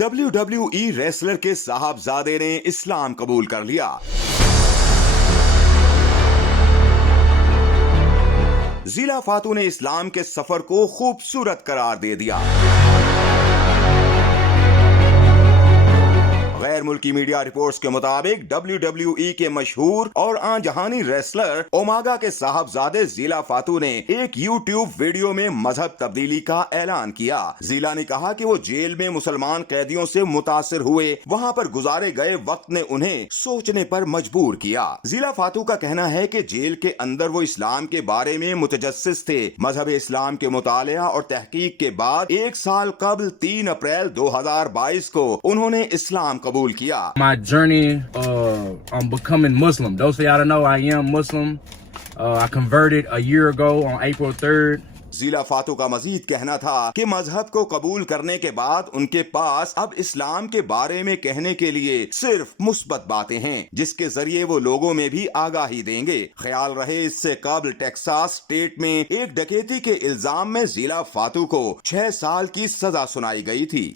WWE wrestler کے صاحبزادے نے اسلام قبول کر لیا۔ زیلا فاتو نے اسلام کے سفر کو خوبصورت قرار دے دیا۔ غیر ملکی میڈیا رپورٹس کے مطابق WWE کے مشہور اور آن جہانی ریسلر اوماگا کے صاحبزادے زیلا فاتو نے ایک یوٹیوب ویڈیو میں مذہب تبدیلی کا اعلان کیا۔ زیلا نے کہا کہ وہ جیل میں مسلمان قیدیوں سے متاثر ہوئے، وہاں پر گزارے گئے وقت نے انہیں سوچنے پر مجبور کیا۔ زیلا فاتو کا کہنا ہے کہ جیل کے اندر وہ اسلام کے بارے میں متجسس تھے۔ مذہب اسلام کے مطالعہ اور تحقیق کے بعد 1 سال قبل 3 اپریل 2022 کو انہوں نے اسلام قبول کیا۔ My journey on becoming Muslim. Those of y'all that know I am Muslim. I converted a year ago on April 3rd. زیلا فاتو کا مزید کہنا تھا کہ مذہب کو قبول کرنے کے بعد ان کے پاس اب اسلام کے بارے میں کہنے کے لیے صرف مثبت باتیں ہیں، جس کے ذریعے وہ لوگوں میں بھی آگاہی دیں گے۔ خیال رہے اس سے قبل ٹیکساس اسٹیٹ میں ایک ڈکیتی کے الزام میں زیلا فاتو کو 6 سال کی سزا سنائی گئی تھی۔